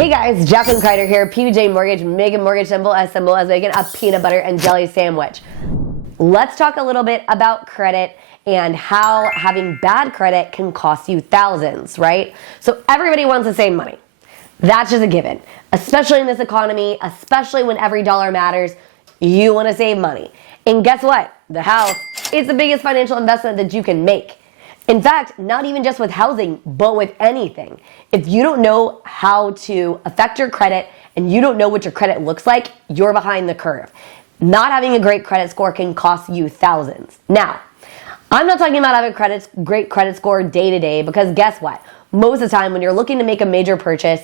Hey guys, Jacqueline Crider here, PBJ Mortgage, making mortgage simple as making a peanut butter and jelly sandwich. Let's talk a little bit about credit and how having bad credit can cost you thousands, right? So everybody wants to save money. That's just a given, especially in this economy, especially when every dollar matters. You want to save money. And guess what? The house is the biggest financial investment that you can make. In fact, not even just with housing, but with anything. If you don't know how to affect your credit and you don't know what your credit looks like, you're behind the curve. Not having a great credit score can cost you thousands. Now, I'm not talking about having a great credit score day to day, because guess what? Most of the time when you're looking to make a major purchase,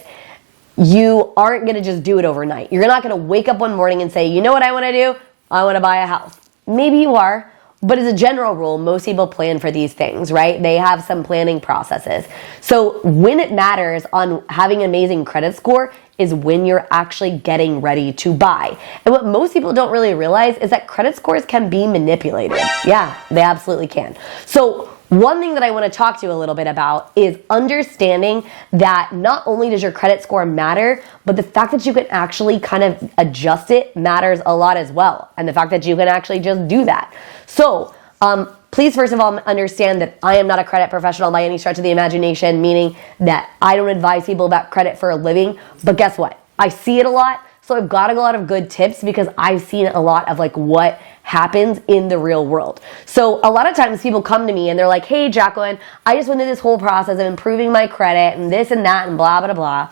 you aren't going to just do it overnight. You're not going to wake up one morning and say, you know what I want to do? I want to buy a house. Maybe you are. But as a general rule, most people plan for these things, right? They have some planning processes. So when it matters on having an amazing credit score is when you're actually getting ready to buy. And what most people don't really realize is that credit scores can be manipulated. Yeah, they absolutely can. So one thing that I want to talk to you a little bit about is understanding that not only does your credit score matter, but the fact that you can actually kind of adjust it matters a lot as well. And the fact that you can actually just do that. So please, first of all, understand that I am not a credit professional by any stretch of the imagination, meaning that I don't advise people about credit for a living. But guess what? I see it a lot. So I've got a lot of good tips because I've seen a lot of like what happens in the real world. So a lot of times people come to me and they're like, hey, Jacqueline, I just went through this whole process of improving my credit and this and that and blah, blah, blah.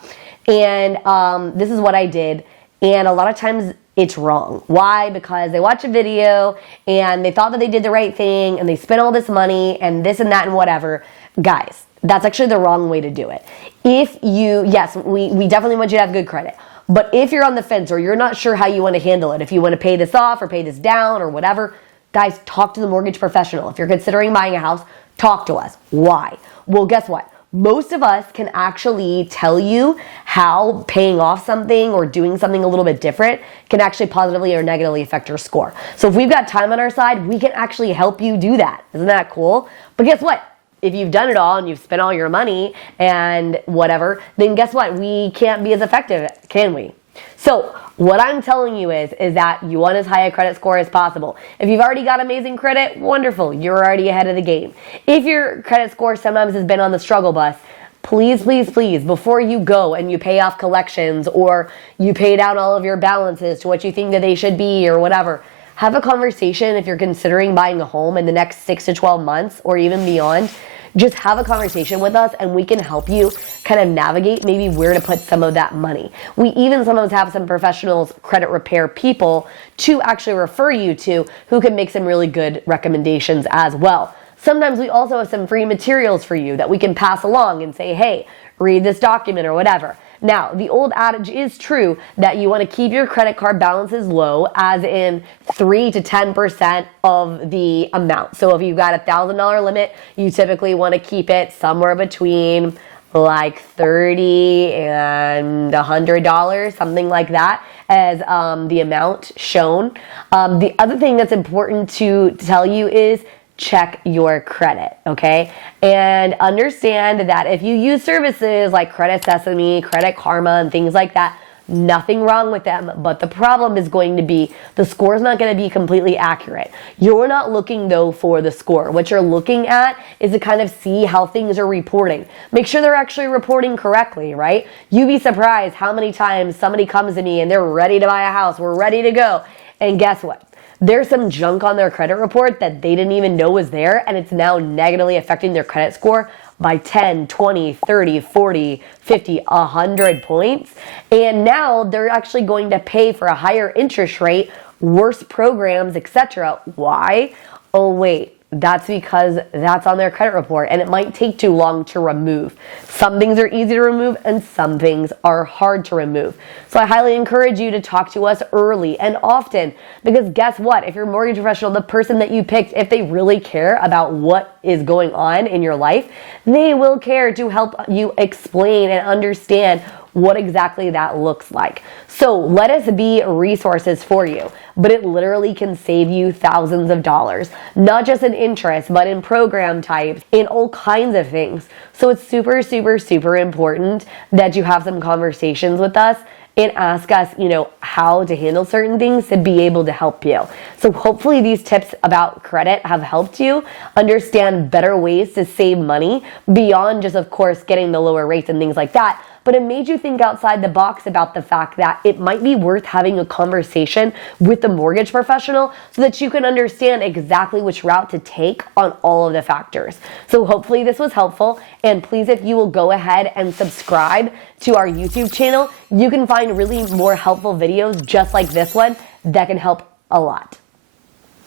And this is what I did. And a lot of times it's wrong. Why? Because they watch a video and they thought that they did the right thing and they spent all this money and this and that and whatever. Guys, that's actually the wrong way to do it. If you, yes, we definitely want you to have good credit. But if you're on the fence or you're not sure how you want to handle it, if you want to pay this off or pay this down or whatever, guys, talk to the mortgage professional. If you're considering buying a house, talk to us. Why? Well, guess what? Most of us can actually tell you how paying off something or doing something a little bit different can actually positively or negatively affect your score. So if we've got time on our side, we can actually help you do that. Isn't that cool? But guess what? If you've done it all and you've spent all your money and whatever, then guess what? We can't be as effective, can we? So what I'm telling you is that you want as high a credit score as possible. If you've already got amazing credit, wonderful. You're already ahead of the game. If your credit score sometimes has been on the struggle bus, please, please, please, before you go and you pay off collections or you pay down all of your balances to what you think that they should be or whatever, have a conversation if you're considering buying a home in the next 6 to 12 months or even beyond. Just have a conversation with us and we can help you kind of navigate maybe where to put some of that money. We even sometimes have some professionals, credit repair people to actually refer you to who can make some really good recommendations as well. Sometimes we also have some free materials for you that we can pass along and say, hey, read this document or whatever. Now, the old adage is true that you want to keep your credit card balances low, as in 3 to 10% of the amount. So if you've got a $1,000 limit, you typically want to keep it somewhere between like $30 and $100, something like that, as the amount shown. The other thing that's important to tell you is check your credit, okay? And understand that if you use services like Credit Sesame, Credit Karma, and things like that, nothing wrong with them, but the problem is going to be the score is not going to be completely accurate. You're not looking, though, for the score. What you're looking at is to kind of see how things are reporting. Make sure they're actually reporting correctly, right? You'd be surprised how many times somebody comes to me and they're ready to buy a house, we're ready to go, and guess what? There's some junk on their credit report that they didn't even know was there, and it's now negatively affecting their credit score by 10, 20, 30, 40, 50, 100 points. And now they're actually going to pay for a higher interest rate, worse programs, etc. Why? Oh, wait. That's because that's on their credit report and it might take too long to remove. Some things are easy to remove and some things are hard to remove. So I highly encourage you to talk to us early and often, because guess what? If you're a mortgage professional, the person that you picked, if they really care about what is going on in your life, they will care to help you explain and understand what exactly that looks like. So let us be resources for you, but it literally can save you thousands of dollars, not just in interest, but in program types, in all kinds of things. So it's super, super, super important that you have some conversations with us and ask us, how to handle certain things to be able to help you. So hopefully these tips about credit have helped you understand better ways to save money beyond just, of course, getting the lower rates and things like that. But it made you think outside the box about the fact that it might be worth having a conversation with the mortgage professional so that you can understand exactly which route to take on all of the factors. So hopefully this was helpful, and please, if you will go ahead and subscribe to our YouTube channel, you can find really more helpful videos just like this one that can help a lot.